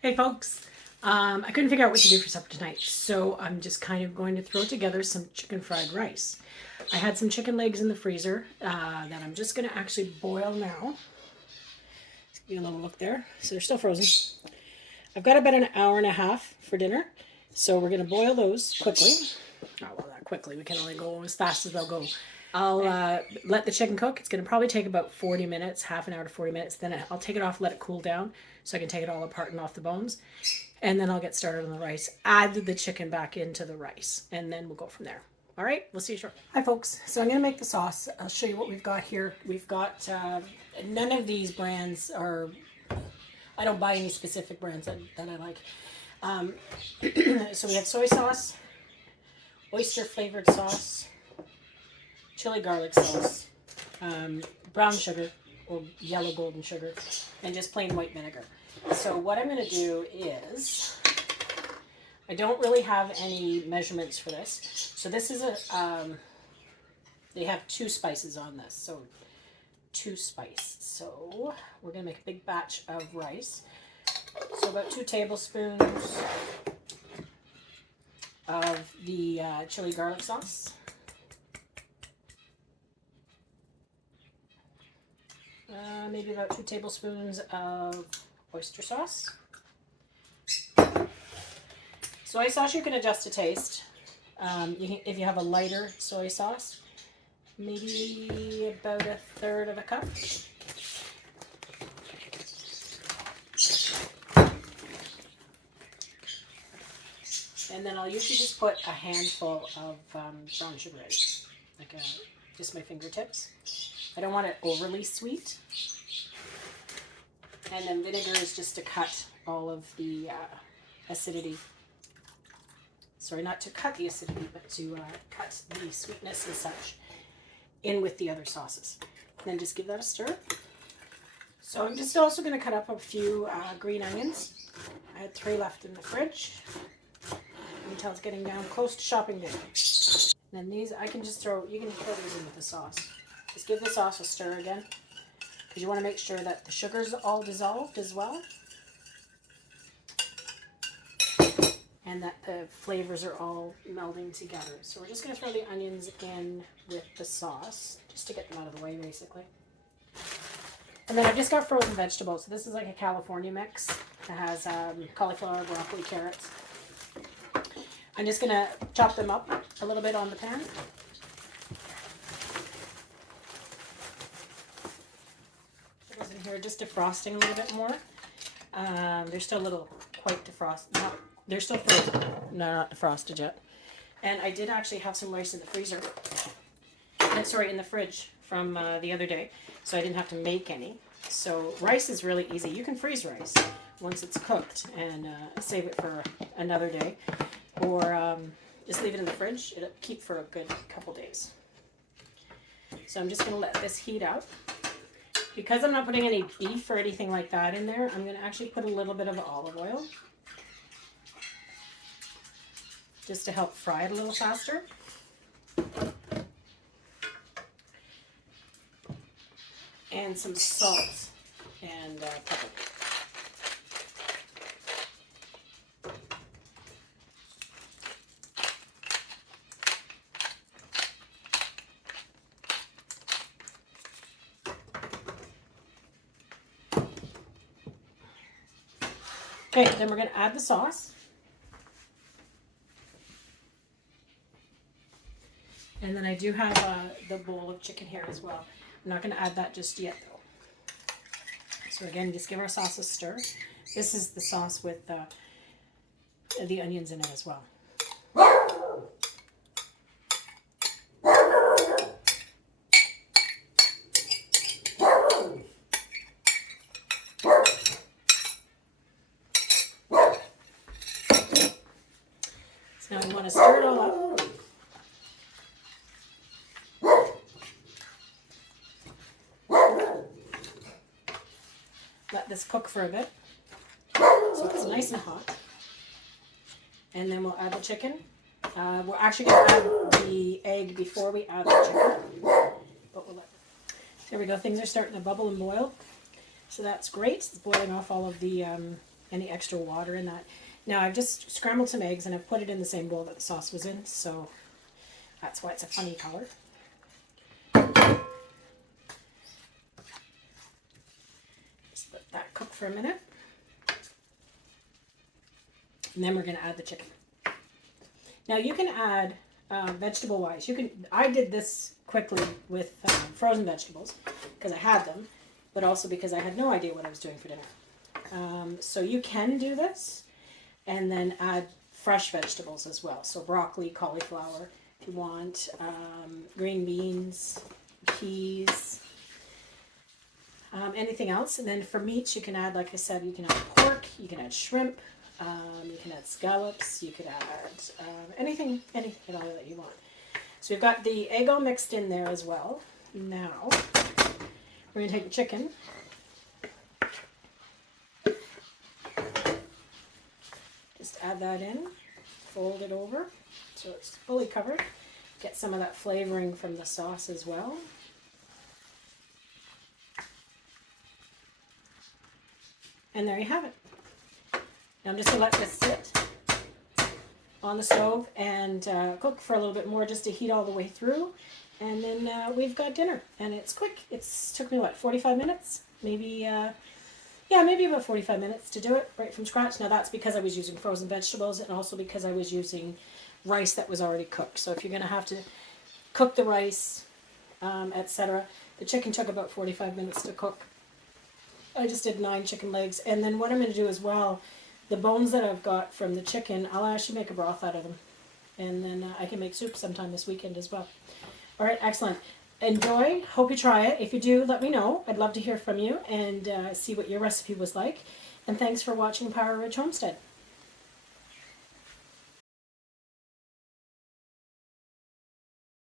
Hey folks, I couldn't figure out what to do for supper tonight, so I'm just kind of going to throw together some chicken fried rice. I had some chicken legs in the freezer that I'm just going to actually boil now. Give you a little look there. So they're still frozen. I've got about an hour and a half for dinner, so we're going to boil those quickly. Not well, that quickly. We can only go as fast as they'll go. I'll let the chicken cook. It's going to probably take about 40 minutes, half an hour to 40 minutes. Then I'll take it off, let it cool down so I can take it all apart and off the bones. And then I'll get started on the rice. Add the chicken back into the rice, and then we'll go from there. All right, we'll see you shortly. Hi, folks. So I'm going to make the sauce. I'll show you what we've got here. We've got none of these brands are. I don't buy any specific brands that I like. So we have soy sauce, oyster flavored sauce, chili garlic sauce, brown sugar or yellow golden sugar, and just plain white vinegar. So what I'm going to do is, I don't really have any measurements for this. So this is they have 2 spices on this. So 2 spice. So we're going to make a big batch of rice. So about 2 tablespoons of the chili garlic sauce. Maybe about 2 tablespoons of oyster sauce. Soy sauce you can adjust to taste. If you have a lighter soy sauce, maybe about 1/3 of a cup. And then I'll usually just put a handful of brown sugar in, like just my fingertips. I don't want it overly sweet. And then vinegar is just to cut all of the acidity. Sorry, not to cut the acidity, but to cut the sweetness and such in with the other sauces. And then just give that a stir. So I'm just also going to cut up a few green onions. I had 3 left in the fridge until it's getting down close to shopping day. And then these, you can throw these in with the sauce. Just give the sauce a stir again, because you want to make sure that the sugar's all dissolved as well, and that the flavors are all melding together. So we're just going to throw the onions in with the sauce, just to get them out of the way, basically. And then I've just got frozen vegetables. So this is like a California mix. It has cauliflower, broccoli, carrots. I'm just going to chop them up a little bit on the pan. Put those in here just defrosting a little bit more. They're still a little quite defrosted. They're still frozen. No, not defrosted yet. And I did actually have some rice in the freezer. Sorry, in the fridge from the other day. So I didn't have to make any. So rice is really easy. You can freeze rice once it's cooked and save it for another day. Or just leave it in the fridge. It'll keep for a good couple days. So I'm just going to let this heat up. Because I'm not putting any beef or anything like that in there, I'm going to actually put a little bit of olive oil, just to help fry it a little faster. And some salt and pepper. Okay, then we're going to add the sauce. And then I do have the bowl of chicken here as well. I'm not going to add that just yet, though. So again, just give our sauce a stir. This is the sauce with the onions in it as well. So now we want to stir it all up. Let this cook for a bit, so it's nice and hot. And then we'll add the chicken. We're actually going to add the egg before we add the chicken. But we'll there we go. Things are starting to bubble and boil. So that's great. It's boiling off all of the any extra water in that. Now I've just scrambled some eggs and I've put it in the same bowl that the sauce was in, so that's why it's a funny color. Just let that cook for a minute. And then we're going to add the chicken. Now you can add vegetable wise. I did this quickly with frozen vegetables because I had them, but also because I had no idea what I was doing for dinner. So you can do this and then add fresh vegetables as well. So broccoli, cauliflower, if you want, green beans, peas, anything else. And then for meats, you can add, like I said, you can add pork, you can add shrimp, you can add scallops, you could add anything at all that you want. So we've got the egg all mixed in there as well. Now, we're going to take the chicken. Just add that in, fold it over so it's fully covered. Get some of that flavoring from the sauce as well. And there you have it. Now I'm just going to let this sit on the stove and cook for a little bit more just to heat all the way through. And then we've got dinner. And it's quick. It's took me, 45 minutes? Maybe, maybe about 45 minutes to do it right from scratch. Now that's because I was using frozen vegetables and also because I was using rice that was already cooked. So if you're going to have to cook the rice, etc. The chicken took about 45 minutes to cook. I just did 9 chicken legs. And then what I'm going to do as well, the bones that I've got from the chicken, I'll actually make a broth out of them. And then I can make soup sometime this weekend as well. All right, excellent. Enjoy. Hope you try it. If you do, let me know. I'd love to hear from you and see what your recipe was like. And thanks for watching Power Ridge Homestead.